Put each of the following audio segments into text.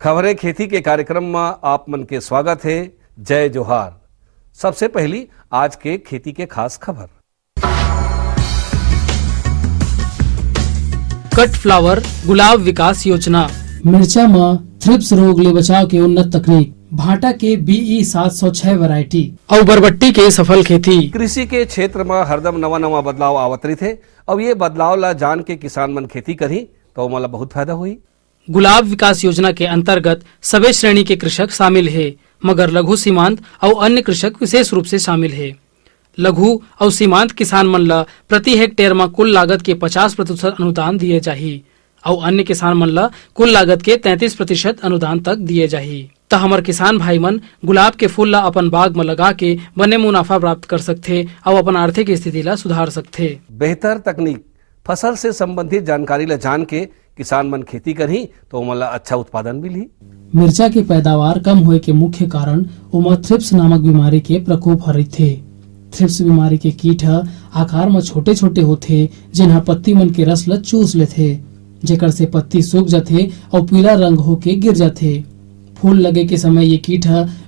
खबरें खेती के कार्यक्रम में आप मन के स्वागत है। जय जोहार। सबसे पहली आज के खेती के खास खबर। कट फ्लावर गुलाब विकास योजना। मिर्चा में थ्रिप्स रोग ले बचाव के उन्नत तकनीक। भाटा के BE 706 वैरायटी और बरबट्टी के सफल खेती। कृषि के क्षेत्र में हरदम नवा नवा बदलाव आवत रही थे। अब ये बदलाव ला जान के किसान मन खेती करी तो मला बहुत फायदा हुई। गुलाब विकास योजना के अंतर्गत सभी श्रेणी के कृषक शामिल है, मगर लघु सीमांत और अन्य कृषक विशेष रूप से शामिल है। लघु और सीमांत किसान मन ला प्रति हेक्टेयर में कुल लागत के 50% अनुदान दिए जाही और अन्य किसान मन ला कुल लागत के 33% अनुदान तक दिए जाही। त हमर किसान भाई मन गुलाब के फूल ला अपन बाग में लगा के बने मुनाफा प्राप्त कर सकथे और अपन आर्थिक स्थिति ला सुधार सकथे। बेहतर तकनीक फसल से संबंधित जानकारी ला जान के किसान मन खेती करी तो मला अच्छा उत्पादन मिली। मिर्चा के पैदावार कम होए के मुख्य कारण उमा थ्रिप्स नामक बीमारी के प्रकोप हरई थे। थ्रिप्स बीमारी के कीट आकार में छोटे छोटे होते, जिन्हा पत्ती मन के रस ला चूस लेथे, जेकर से पत्ती सूख जाथे और पीला रंग होके गिर जाथे। फूल लगे के समय ये कीट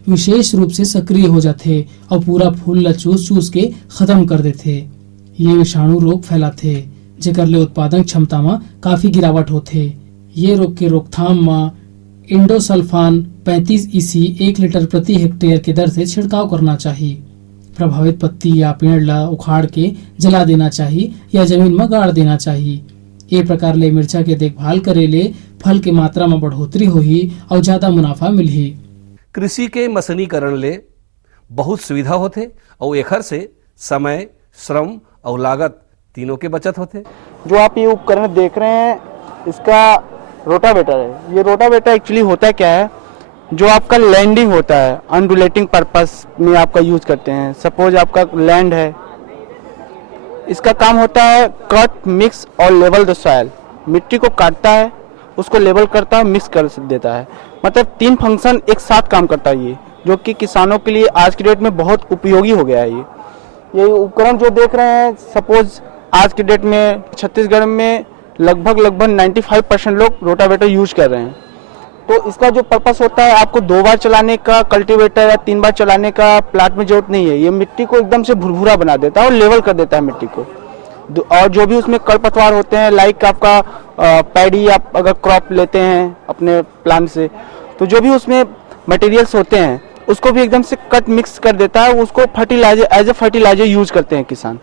विशेष रूप से सक्रिय हो जाथे और पूरा फूल ला चूस चूस के खत्म कर देथे। ये विषाणु रोग फैलाथे, जेकर ले उत्पादन क्षमता में काफी गिरावट होथे। ये रोग के रोकथाम में इंडोसल्फान 35 EC 1 लीटर प्रति हेक्टेयर के दर से छिड़काव करना चाहिए। प्रभावित पत्ती या पेड़ ला उखाड़ के जला देना चाहिए या जमीन में गाड़ देना चाहिए। ये प्रकार ले मिर्चा के देखभाल करे ले फल के मात्रा में बढ़ोतरी होही और ज्यादा मुनाफा मिलही। कृषि के मशीनीकरण ले बहुत सुविधा होते और एखर से समय, श्रम और लागत तीनों के बचत होते। जो आप ये उपकरण देख रहे हैं इसका रोटावेटर है। ये रोटावेटर एक्चुअली होता है क्या है, जो आपका लैंडिंग होता है अनडुलेटिंग पर्पस में आपका यूज करते हैं। सपोज आपका लैंड है, इसका काम होता है कट, मिक्स और लेवल द सॉइल। मिट्टी को काटता है, उसको लेवल करता है, मिक्स कर देता है। मतलब 3 फंक्शन एक साथ काम करता है ये, जो कि किसानों के लिए आज की डेट में बहुत उपयोगी हो गया है। ये उपकरण जो देख रहे हैं, सपोज आज की डेट में छत्तीसगढ़ में लगभग 95% लोग रोटावेटर यूज कर रहे हैं। तो इसका जो पर्पस होता है, आपको 2 बार चलाने का कल्टीवेटर या 3 बार चलाने का प्लांट में जरूरत नहीं है। ये मिट्टी को एकदम से भुरभुरा बना देता है और लेवल कर देता है मिट्टी को। और जो भी उसमें खरपतवार होते हैं, लाइक आपका पैडी, आप अगर क्रॉप लेते हैं अपने प्लांट से, तो जो भी उसमें मटेरियल्स होते हैं उसको भी एकदम से कट मिक्स कर देता है। उसको fertiliser, as a fertiliser use करते हैं किसान।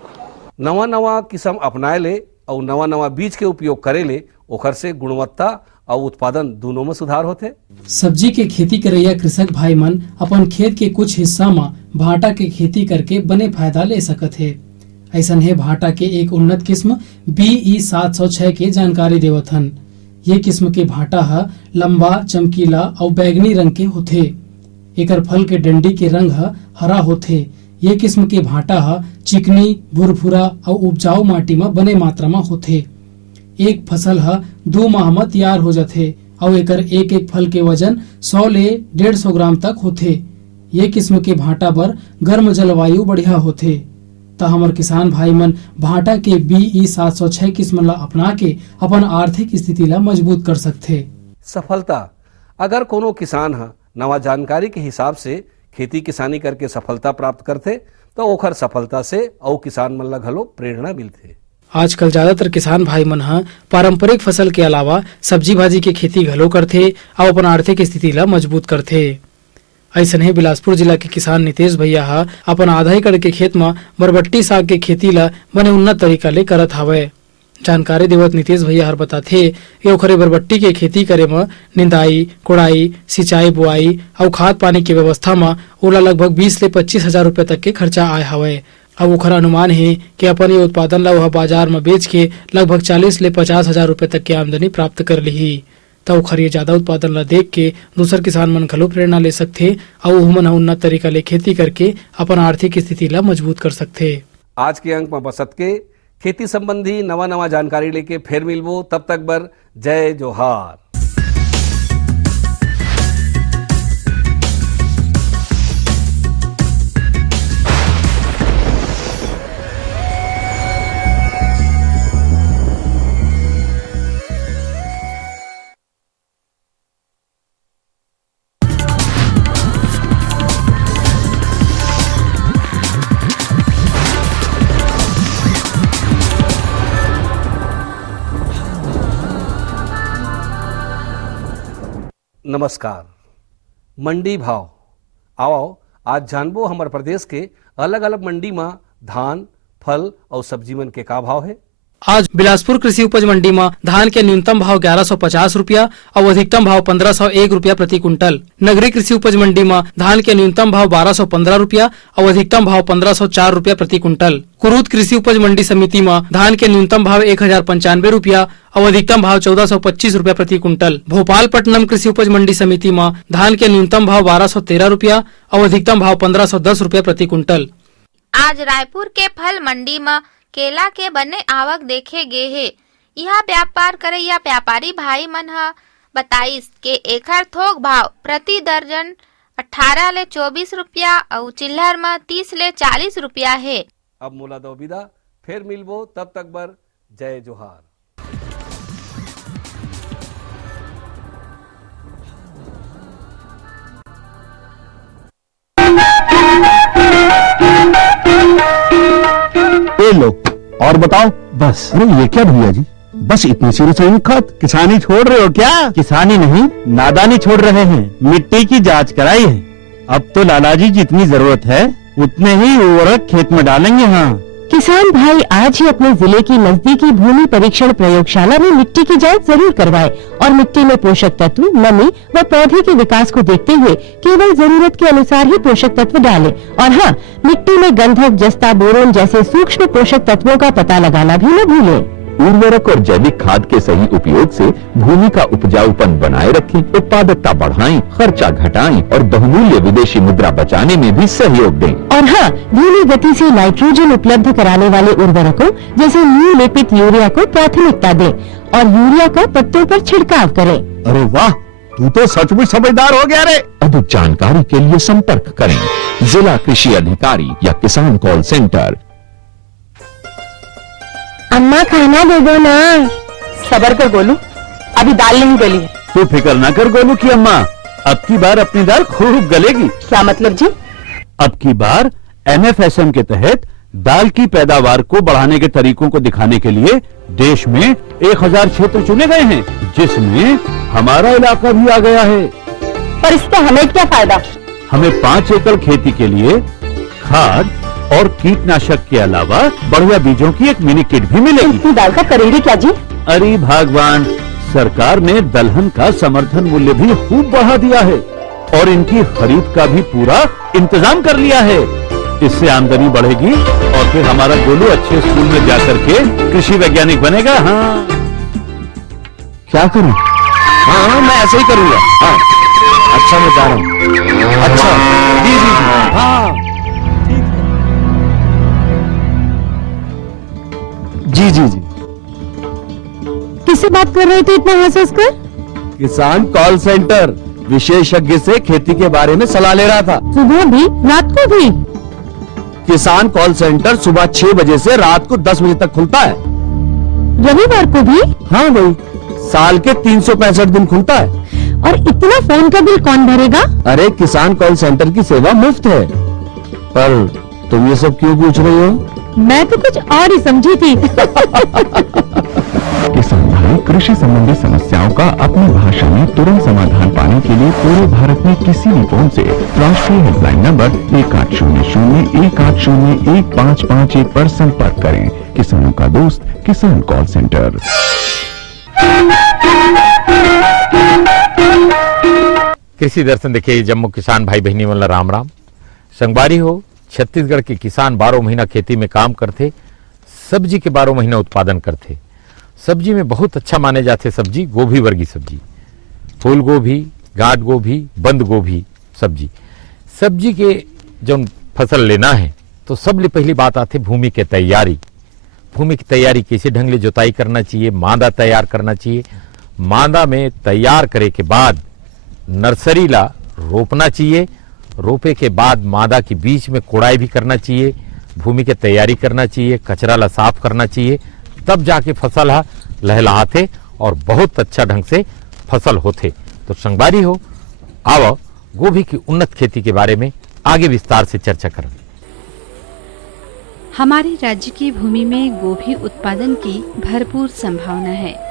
नवा नवा किस्म अपनाए ले और नवा नवा बीज के उपयोग करे ले, ओखर से गुणवत्ता और उत्पादन दोनों में सुधार होते। सब्जी के खेती करैया कृषक भाई मन अपन खेत के कुछ हिस्सा में भाटा के खेती करके बने फायदा ले सकत है। ऐसन है भाटा के एक उन्नत किस्म BE 706 के जानकारी देवथन। ये किस्म के भाटा लंबा, चमकीला और बैगनी रंग के होथे। एकर फल के डंडी के रंग हरा होथे। ये किस्म के भाटा चिकनी, भुरभुरा और उपजाऊ माटी में बने मात्रा में होथे। एक फसल 2 माह में तैयार हो जाथे और एकर एक एक फल के वजन 100 ले 150 ग्राम तक होथे। ये किस्म के भाटा पर गर्म जलवायु बढ़िया होथे। त हमर किसान भाई मन भाटा के BE 706 किस्म ला अपना के अपन आर्थिक स्थिति ला मजबूत कर सकथे। सफलता अगर कोनो किसान नवा जानकारी के हिसाब से खेती किसानी करके सफलता प्राप्त करते तो ओखर सफलता से और किसान मन ला घलो प्रेरणा मिलते। आजकल ज्यादातर किसान भाई मन पारंपरिक फसल के अलावा सब्जी भाजी के खेती घलो करथे और अपन आर्थिक स्थिति ला मजबूत करथे। ऐसन ही बिलासपुर जिला के किसान नितेश भैया अपन आधा एकड़ के खेत में बरबट्टी साग के खेती ला बने उन्नत तरीका ले करत हावय। जानकारी देवत नितेश भैया बताथे ये ओखरे बरबट्टी के खेती करे में निंदाई, कोड़ाई, सिंचाई, बुआई और खाद पानी की व्यवस्था में ओला लगभग 20 ले 25 हजार रुपए तक के खर्चा आए हवय। अब ओखर अनुमान है कि अपन ये उत्पादन ला वह बाजार में बेच के लगभग 40 ले 50 हजार रुपए तक की आमदनी प्राप्त कर ली। तो ओखर ये ज्यादा उत्पादन ला देख के दूसर किसान मन घलो प्रेरणा ले सकथे और ओमन उन्नत तरीका ले खेती करके अपन आर्थिक स्थिति ला मजबूत कर सकथे। आज के अंक में बसत के खेती संबंधी नवा नवा जानकारी लेके फिर मिलबो। तब तक बर जय जोहार। नमस्कार। मंडी भाव आओ आज जानबो हमार प्रदेश के अलग अलग मंडी में धान, फल और सब्जी मन के का भाव है। आज बिलासपुर कृषि उपज मंडी में धान के न्यूनतम भाव 1150 रुपया और अधिकतम भाव 1501 रुपया प्रति कुंटल। नगरीय कृषि उपज मंडी में धान के न्यूनतम भाव 1215 रुपया और अधिकतम भाव 1504 रुपया प्रति कुंटल। कुरूद कृषि उपज मंडी समिति में धान के न्यूनतम भाव 1095 रुपया और अधिकतम भाव 1425 रुपया प्रति कुंटल। भोपालपट्टनम कृषि उपज मंडी समिति में धान के न्यूनतम भाव 1213 रुपया और अधिकतम भाव 1510 रुपया प्रति कुंटल। आज रायपुर के फल मंडी में केला के बने आवक देखे गे हे। यहाँ व्यापार करैया व्यापारी भाई मन ह बताइस के एखर थोक भाव प्रति दर्जन 18 ले 24 रुपया और चिल्हर में 30 ले 40 रुपया है। अब मोला दो विदा, फिर मिलबो, तब तक बर जय जोहार। ये लो और बताओ। बस। अरे ये क्या भैया जी, बस इतनी सी रसोई खाद। किसानी छोड़ रहे हो क्या? किसानी नहीं, नादानी छोड़ रहे हैं। मिट्टी की जांच कराई है। अब तो लालाजी जितनी जरूरत है उतने ही उर्वरक खेत में डालेंगे। हाँ, किसान भाई आज ही अपने जिले की नजदीकी भूमि परीक्षण प्रयोगशाला में मिट्टी की जांच जरूर करवाएं और मिट्टी में पोषक तत्व, नमी व पौधे के विकास को देखते हुए केवल जरूरत के अनुसार ही पोषक तत्व डालें। और हाँ, मिट्टी में गंधक, जस्ता, बोरोन जैसे सूक्ष्म पोषक तत्वों का पता लगाना भी न भूलें। उर्वरक और जैविक खाद के सही उपयोग से भूमि का उपजाऊपन बनाए रखें, उत्पादकता बढ़ाएं, खर्चा घटाएं और बहुमूल्य विदेशी मुद्रा बचाने में भी सहयोग दें। और हाँ, धीमी गति से नाइट्रोजन उपलब्ध कराने वाले उर्वरकों जैसे नीम लेपित यूरिया को प्राथमिकता दें और यूरिया का पत्तों पर छिड़काव करें। अरे वाह, तू तो सचमुच समझदार हो गया रे। अधिक जानकारी के लिए संपर्क करें जिला कृषि अधिकारी या किसान कॉल सेंटर। अम्मा खाना दे दो ना। सबर कर गोलू, अभी दाल नहीं गली है। तू फिक्र न कर गोलू की अम्मा, अब की बार अपनी दाल खूब गलेगी। क्या मतलब जी? अब की बार MFSM के तहत दाल की पैदावार को बढ़ाने के तरीकों को दिखाने के लिए देश में 1000 क्षेत्र चुने गए हैं, जिसमें हमारा इलाका भी आ गया है। पर इससे हमें क्या फायदा? हमें 5 एकड़ खेती के लिए खाद और कीटनाशक के अलावा बढ़िया बीजों की एक मिनी किट भी मिलेगी। इतनी दाल का करेंगे क्या जी? अरे भगवान, सरकार ने दलहन का समर्थन मूल्य भी खूब बढ़ा दिया है और इनकी खरीद का भी पूरा इंतजाम कर लिया है। इससे आमदनी बढ़ेगी और फिर हमारा गोलू अच्छे स्कूल में जाकर के कृषि वैज्ञानिक बनेगा। हाँ, क्या करूं? हाँ, मैं ऐसे ही करूंगा। हाँ, अच्छा, मैं जा रहा हूँ। अच्छा, जी जी जी, हाँ जी जी जी। किससे बात कर रहे थे इतना हंस कर? किसान कॉल सेंटर, विशेषज्ञ से खेती के बारे में सलाह ले रहा था। सुबह भी, रात को भी? किसान कॉल सेंटर सुबह 6 बजे से रात को 10 बजे तक खुलता है। रविवार को भी? हाँ भाई, साल के 365 दिन खुलता है। और इतना फोन का बिल कौन भरेगा? अरे, किसान कॉल सेंटर की सेवा मुफ्त है। पर तुम ये सब क्यों पूछ रही हो? मैं तो कुछ और ही समझी थी। किसान भाई कृषि संबंधी समस्याओं का अपनी भाषा में तुरंत समाधान पाने के लिए पूरे भारत में किसी भी फोन से राष्ट्रीय हेल्पलाइन नंबर 1800-1801-551 पर संपर्क करें। किसानों का दोस्त किसान कॉल सेंटर। कृषि दर्शन देखिए जम्मू किसान भाई बहनी वाला राम राम। संगवारी हो, छत्तीसगढ़ के किसान 12 महीना खेती में काम करते, सब्जी के 12 महीना उत्पादन करते। सब्जी में बहुत अच्छा माने जाते सब्जी गोभी वर्गी सब्जी, फूल गोभी, गांठ गोभी, बंद गोभी सब्जी। सब्जी के जो फसल लेना है तो सबले पहली बात आती भूमि के तैयारी। भूमि की तैयारी कैसे ढंग ले जुताई करना चाहिए, मादा तैयार करना चाहिए। मादा में तैयार करे के बाद नर्सरी ला रोपना चाहिए। रोपे के बाद मादा के बीच में कोड़ाई भी करना चाहिए, भूमि के तैयारी करना चाहिए, कचरा ला साफ करना चाहिए, तब जाके फसल हा लहलहाते और बहुत अच्छा ढंग से फसल होते। तो संगवारी हो, आओ गोभी की उन्नत खेती के बारे में आगे विस्तार से चर्चा करें। हमारे राज्य की भूमि में गोभी उत्पादन की भरपूर संभावना है।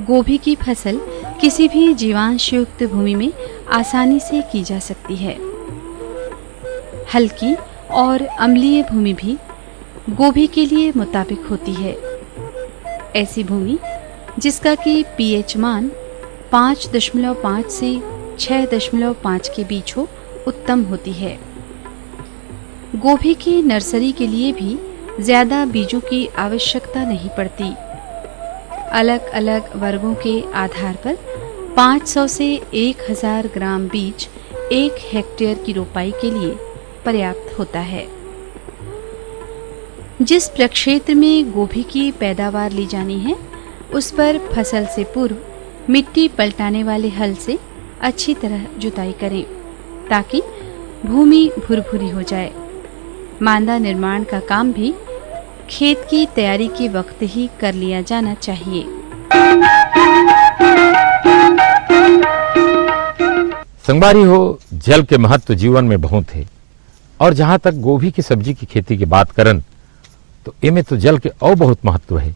गोभी की फसल किसी भी जीवांश युक्त भूमि में आसानी से की जा सकती है। हल्की और अम्लीय भूमि भी गोभी के लिए मुताबिक होती है। ऐसी भूमि जिसका कि पीएच मान 5.5 से 6.5 के बीच हो उत्तम होती है। गोभी की नर्सरी के लिए भी ज्यादा बीजों की आवश्यकता नहीं पड़ती। अलग अलग वर्गों के आधार पर 500 से 1000 ग्राम बीज 1 हेक्टेयर की रोपाई के लिए पर्याप्त होता है। जिस प्रक्षेत्र में गोभी की पैदावार ली जानी है उस पर फसल से पूर्व मिट्टी पलटाने वाले हल से अच्छी तरह जुताई करें ताकि भूमि भुरभुरी हो जाए। मांदा निर्माण का काम भी खेत की तैयारी के वक्त ही कर लिया जाना चाहिए। संगवारी हो, जल के महत्व जीवन में बहुत है और जहां तक गोभी की सब्जी की खेती की बात करन तो इनमें तो जल के और बहुत महत्व है।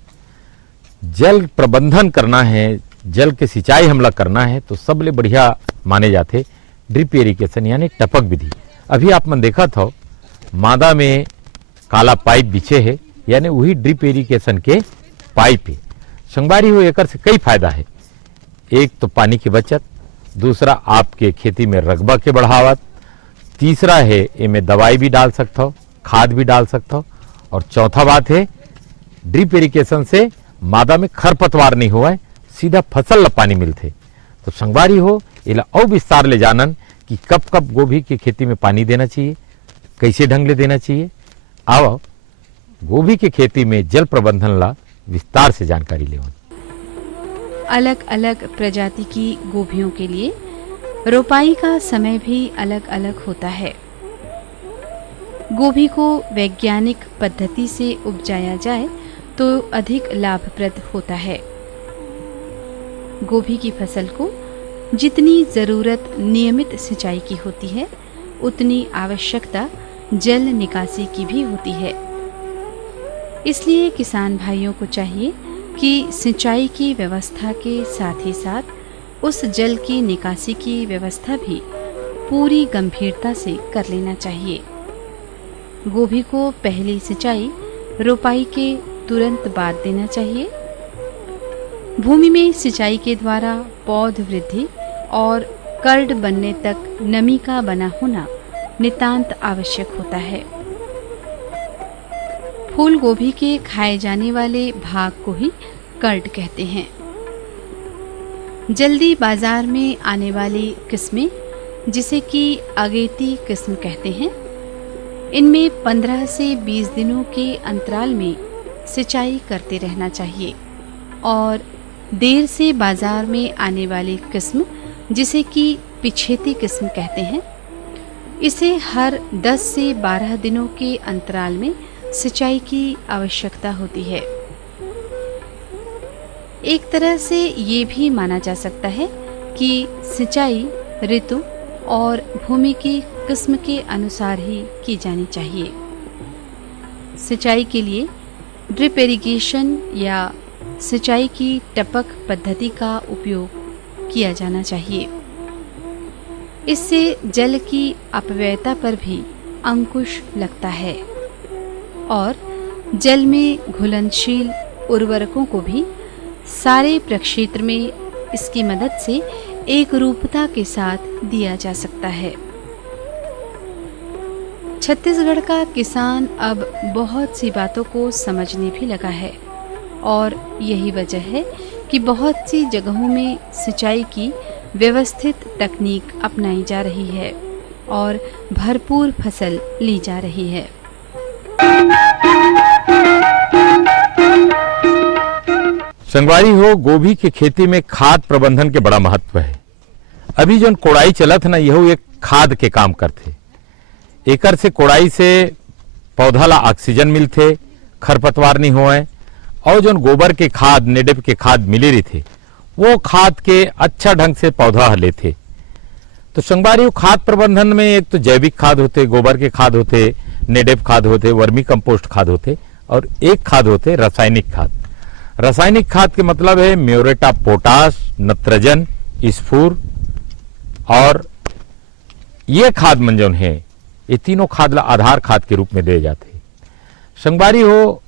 जल प्रबंधन करना है, जल के सिंचाई हमला करना है तो सबले बढ़िया माने जाते ड्रिप इरिगेशन यानी टपक विधि। अभी आप मन देखा था मादा में काला पाइप बिछे है यानी वही ड्रिप इरिगेशन के पाइप है। संगवारी हो, एकर से कई फायदा है। एक तो पानी की बचत, दूसरा आपके खेती में रकबा के बढ़ावत, तीसरा है इनमें दवाई भी डाल सकता हो, खाद भी डाल सकता हो, और चौथा बात है ड्रिप इरिगेशन से मादा में खरपतवार नहीं हुआ है, सीधा फसल ला पानी मिलते। तो संगवारी हो, इला और विस्तार ले जानन कि कब कब गोभी की खेती में पानी देना चाहिए, कैसे ढंग ले देना चाहिए। आओ गोभी की खेती में जल प्रबंधन ला विस्तार से जानकारी ले। अलग अलग प्रजाति की गोभियों के लिए रोपाई का समय भी अलग अलग होता है। गोभी को वैज्ञानिक पद्धति से उपजाया जाए तो अधिक लाभप्रद होता है। गोभी की फसल को जितनी जरूरत नियमित सिंचाई की होती है उतनी आवश्यकता जल निकासी की भी होती है। इसलिए किसान भाइयों को चाहिए कि सिंचाई की व्यवस्था के साथ ही साथ उस जल की निकासी की व्यवस्था भी पूरी गंभीरता से कर लेना चाहिए। गोभी को पहली सिंचाई रोपाई के तुरंत बाद देना चाहिए। भूमि में सिंचाई के द्वारा पौध वृद्धि और कर्ड बनने तक नमी का बना होना नितांत आवश्यक होता है। फूल गोभी के खाए जाने वाले भाग को ही कर्ड कहते हैं। जल्दी बाजार में आने वाली किस्में जिसे कि अगेती किस्म कहते हैं, इनमें 15 से 20 दिनों के अंतराल में सिंचाई करते रहना चाहिए। और देर से बाजार में आने वाली किस्म जिसे कि पिछेती किस्म कहते हैं, इसे हर 10 से 12 दिनों के अंतराल में सिंचाई की आवश्यकता होती है। एक तरह से ये भी माना जा सकता है कि सिंचाई ऋतु और भूमि की किस्म के अनुसार ही की जानी चाहिए। सिंचाई के लिए ड्रिप इरिगेशन या सिंचाई की टपक पद्धति का उपयोग किया जाना चाहिए। इससे जल की अपव्ययता पर भी अंकुश लगता है और जल में घुलनशील उर्वरकों को भी सारे प्रक्षेत्र में इसकी मदद से एक रूपता के साथ दिया जा सकता है। छत्तीसगढ़ का किसान अब बहुत सी बातों को समझने भी लगा है और यही वजह है कि बहुत सी जगहों में सिंचाई की व्यवस्थित तकनीक अपनाई जा रही है और भरपूर फसल ली जा रही है। संगवारी हो, गोभी की खेती में खाद प्रबंधन के बड़ा महत्व है। अभी जो कोड़ाई चलत ना, यह एक खाद के काम करते। एकर से कोड़ाई से पौधा ला ऑक्सीजन मिलते, खरपतवार नहीं होए, और जो गोबर के खाद नेडेप के खाद मिले रही थे वो खाद के अच्छा ढंग से पौधा लेते। तो संगवारी खाद प्रबंधन में एक तो जैविक खाद होते, गोबर के खाद होते, नेडेप खाद होते, वर्मी कंपोस्ट खाद होते, और एक खाद होते रासायनिक खाद। रासायनिक खाद के मतलब है म्यूरेट ऑफ पोटाश, नत्रजन, स्फूर और ये खाद मन जौन है ये तीनों खाद ला आधार खाद के रूप में दे जाते। संगवारी हो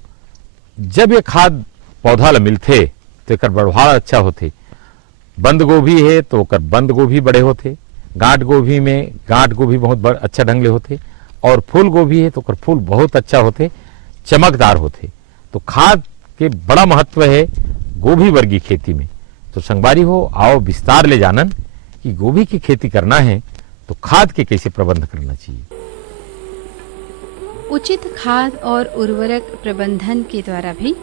जब ये खाद पौधा ला मिलते तो एकर बढ़वाड़ अच्छा होते। बंद गोभी है तो ओकर बंद गोभी बड़े होते, गांठ गोभी में गांठ गोभी बहुत अच्छा ढंग ले होते और फूल गोभी है तो ओकर फूल बहुत अच्छा होते, चमकदार होते। तो खाद के बड़ा महत्व है गोभी वर्गीय खेती में। तो संगवारी हो आओ विस्तार ले जानन कि गोभी की खेती करना है तो खाद के कैसे प्रबंध करना चाहिए। उचित खाद और उर्वरक प्रबंधन के द्वारा भी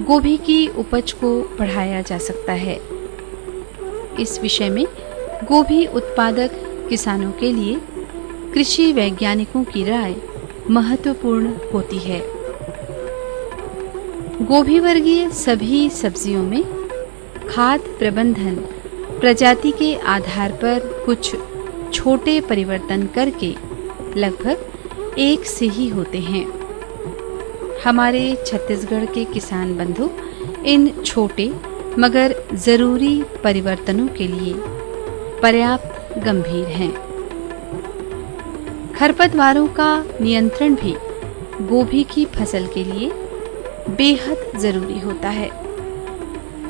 गोभी की उपज को बढ़ाया जा सकता है। इस विषय में गोभी उत्पादक किसानों के लिए कृषि वैज्ञानिकों की राय महत्वपूर्ण होती है। गोभी वर्गीय सभी सब्जियों में खाद प्रबंधन प्रजाति के आधार पर कुछ छोटे परिवर्तन करके लगभग एक से ही होते हैं। हमारे छत्तीसगढ़ के किसान बंधु इन छोटे मगर जरूरी परिवर्तनों के लिए पर्याप्त गंभीर हैं। खरपतवारों का नियंत्रण भी गोभी की फसल के लिए बेहद जरूरी होता है।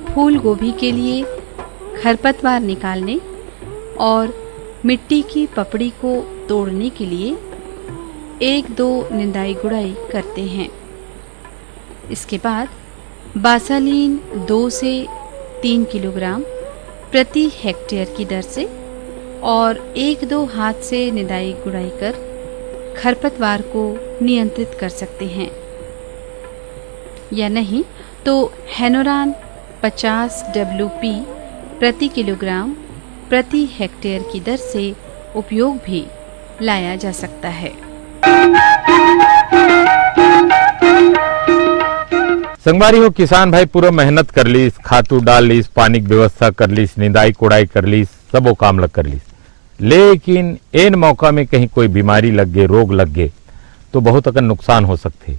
फूल गोभी के लिए खरपतवार निकालने और मिट्टी की पपड़ी को तोड़ने के लिए 1-2 निंदाई गुड़ाई करते हैं। इसके बाद बासालीन 2 से 3 किलोग्राम प्रति हेक्टेयर की दर से और 1-2 हाथ से निदाई गुड़ाई कर खरपतवार को नियंत्रित कर सकते हैं, या नहीं तो हेनोरान 50 WP प्रति किलोग्राम प्रति हेक्टेयर की दर से उपयोग भी लाया जा सकता है। संगवारी हो किसान भाई पूरा मेहनत कर लीस, खातू डाल लीस, पानी की व्यवस्था कर लीस, निदाई कोड़ाई कर लीस, सब वो काम लग कर लीस, लेकिन इन मौका में कहीं कोई बीमारी लग गए, रोग लग गए तो बहुत अगर नुकसान हो सकते।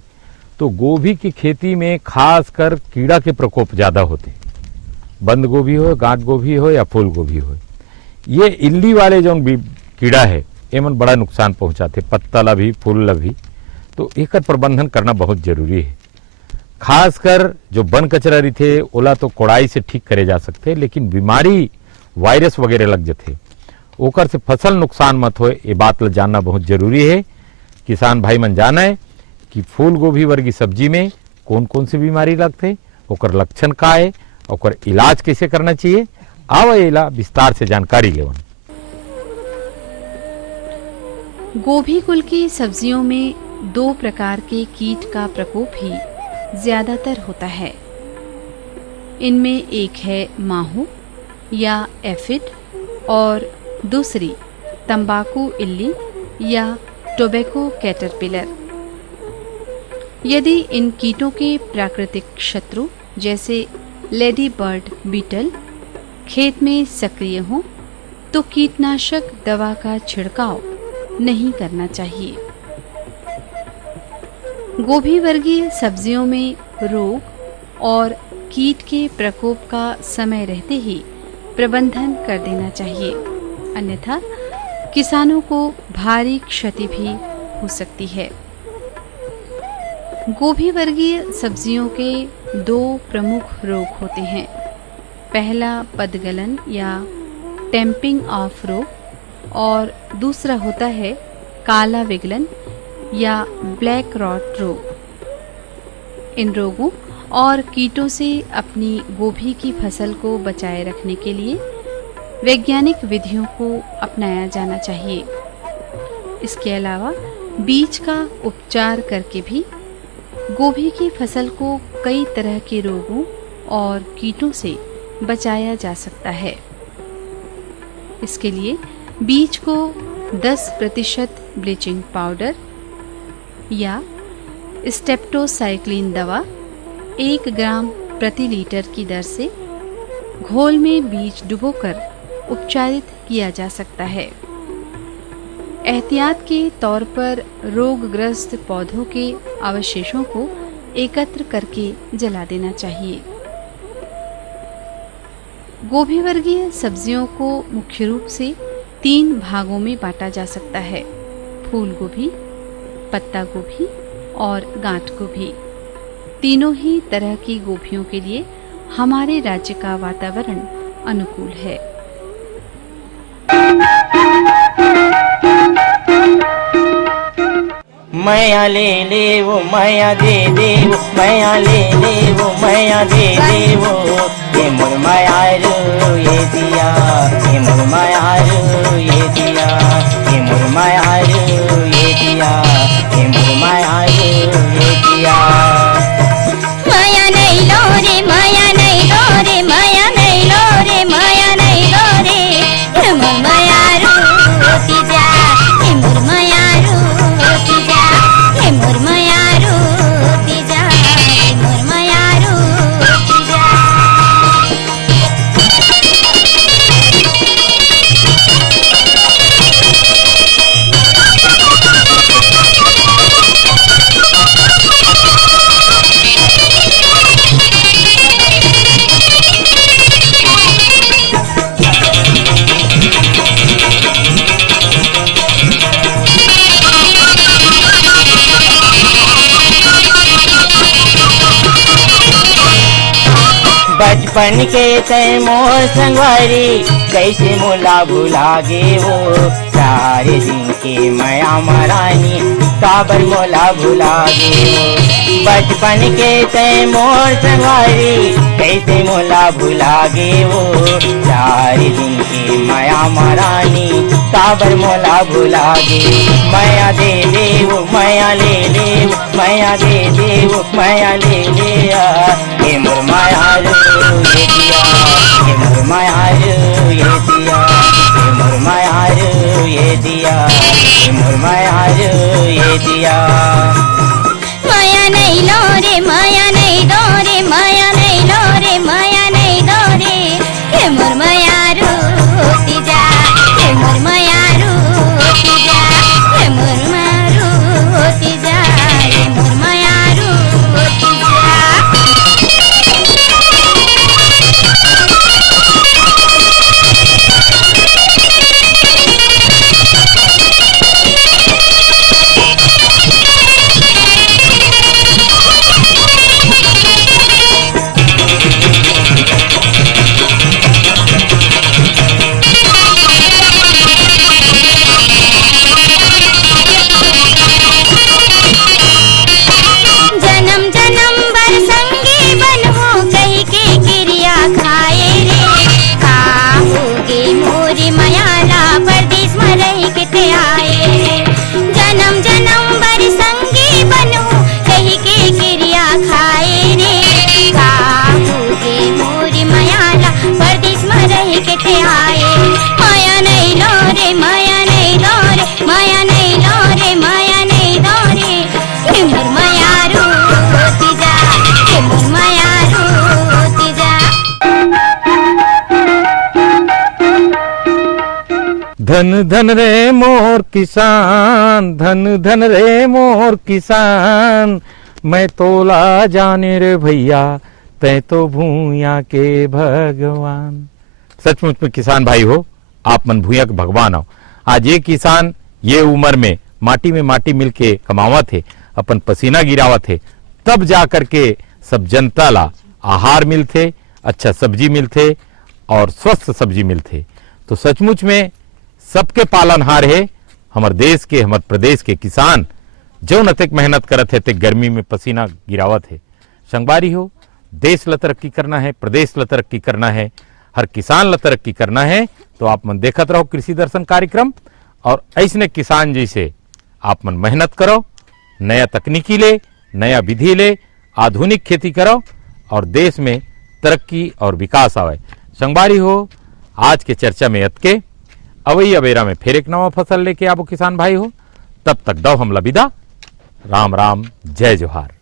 तो गोभी की खेती में खास कर कीड़ा के प्रकोप ज्यादा होते। बंद गोभी हो, गांठ गोभी हो या फूल गोभी हो, ये इल्ली वाले जो कीड़ा है एमन बड़ा नुकसान पहुंचाते, पत्ता ला भी फूल ला भी। तो एकर प्रबंधन करना बहुत जरूरी है। खासकर जो बन कचरा रही ओला तो कोड़ाई से ठीक करे जा सकते, लेकिन बीमारी वायरस वगैरह लग जाते ओकर से फसल नुकसान मत हो, ये बात ला जानना बहुत जरूरी है। किसान भाई मन जाना है कि फूल गोभी वर्गी सब्जी में कौन कौन सी बीमारी लगते, ओकर लक्षण का है, ओकर इलाज कैसे करना चाहिए। आवा एला विस्तार से जानकारी लेवन। गोभी कुल की सब्जियों में 2 प्रकार के कीट का प्रकोप ही ज्यादातर होता है। इनमें एक है माहू या एफिड और दूसरी तंबाकू इल्ली या टोबैको कैटरपिलर। यदि इन कीटों के प्राकृतिक शत्रु जैसे लेडी बर्ड बीटल खेत में सक्रिय हों तो कीटनाशक दवा का छिड़काव नहीं करना चाहिए। गोभी वर्गीय सब्जियों में रोग और कीट के प्रकोप का समय रहते ही प्रबंधन कर देना चाहिए, अन्यथा किसानों को भारी क्षति भी हो सकती है। गोभी वर्गीय सब्जियों के 2 प्रमुख रोग होते हैं। पहला पदगलन या टेम्पिंग ऑफ रोग और दूसरा होता है काला विगलन या ब्लैक रॉट रोग। इन रोगों और कीटों से अपनी गोभी की फसल को बचाए रखने के लिए वैज्ञानिक विधियों को अपनाया जाना चाहिए। इसके अलावा बीज का उपचार करके भी गोभी की फसल को कई तरह के रोगों और कीटों से बचाया जा सकता है। इसके लिए बीज को 10% ब्लीचिंग पाउडर या स्टेप्टोसाइक्लिन दवा 1 ग्राम प्रति लीटर की दर से घोल में बीज डुबोकर उपचारित किया जा सकता है। एहतियात के तौर पर रोगग्रस्त पौधों के अवशेषों को एकत्र करके जला देना चाहिए। गोभी वर्गीय सब्जियों को मुख्य रूप से 3 भागों में बांटा जा सकता है, फूल गोभी, पत्ता गोभी और गांठ गोभी। तीनों ही तरह की गोभियों के लिए हमारे राज्य का वातावरण अनुकूल है। मैया ले ले वो मैया दे दे वो मैया ले ले वो मैया दे दे वो ये मोर माया रो ये दिया, ये मोर माया रो ये दिया, ये मोर माया रो ये दिया, ये मोर माया रो ये दिया। माया नहीं लो रे, माया नहीं लो रे, माया नहीं लो रे, माया नहीं लो रे, ये मोर माया रो जा, ये मोर माया रो जा, ये मोर माया रो जा, ये मोर माया रो जा। बचपन के तय मोर संगवारी कैसे मोला भुला गे वो, 4 दिन के माया मरानी काबर मोला भुला गे वो। बचपन के तय मोर संगवारी कैसे मोला भुला गे वो, 4 दिन के माया मरानी काबर मोला भुला गे। माया दे दे वो माया ले ले वो माया दे दे वो माया ले ले ये मोर माया रो ये दिया, ये मोर माया रो ये दिया, ये मोर माया रो ये दिया, ये मोर माया रो ये दिया। माया नहीं लो रे, माया नहीं लो रे, माया नहीं लो रे, माया नहीं लो रे, ये मोर माया रो जा, ये मोर माया रो जा, ये मोर माया रो जा, ये मोर माया रो जा। जन्म जन्म बर संगी बनहु कही के क्रिया खाए रे, काहोगे मोरी मयाला परदेश में रही के आए रे। जन्म जन्म बर संगी बनहु कही के क्रिया खाए रे, काहोगे मोरी मयाला परदेश में रही के आए। माया नहीं लो रे, माया नहीं लो रे, माया नहीं लो रे, माया नहीं लो रे, ये मोर माया रो जा, ये मोर माया रो जा। धन धन रे मोर किसान, धन धन रे मोर किसान, मैं तोला जाने रे भैया तै तो भूया के भगवान। सचमुच में किसान भाई हो, आप मन भूया के भगवान हो। आज ये किसान ये उम्र में माटी मिल के कमावा थे, अपन पसीना गिरावा थे, तब जा करके सब जनता ला आहार मिलते, अच्छा सब्जी मिलते और स्वस्थ सब्जी मिलते। तो सचमुच में सबके पालनहार है हमार देश के, हमार प्रदेश के किसान जो नतेक मेहनत करत है ते गर्मी में पसीना गिरावत है। संगवारी हो, देश ला तरक्की करना है, प्रदेश ला तरक्की करना है, हर किसान ला तरक्की करना है, तो आप मन देखत रहो कृषि दर्शन कार्यक्रम। और ऐसने किसान जैसे आप मन मेहनत करो, नया तकनीकी ले, नया विधि ले, आधुनिक खेती करो और देश में तरक्की और विकास आवे। संगवारी हो, आज के चर्चा में अतके अवई अबेरा में फिर एक नवा फसल लेके आबो किसान भाई हो। तब तक दो हमला विदा। राम राम, जय जोहार।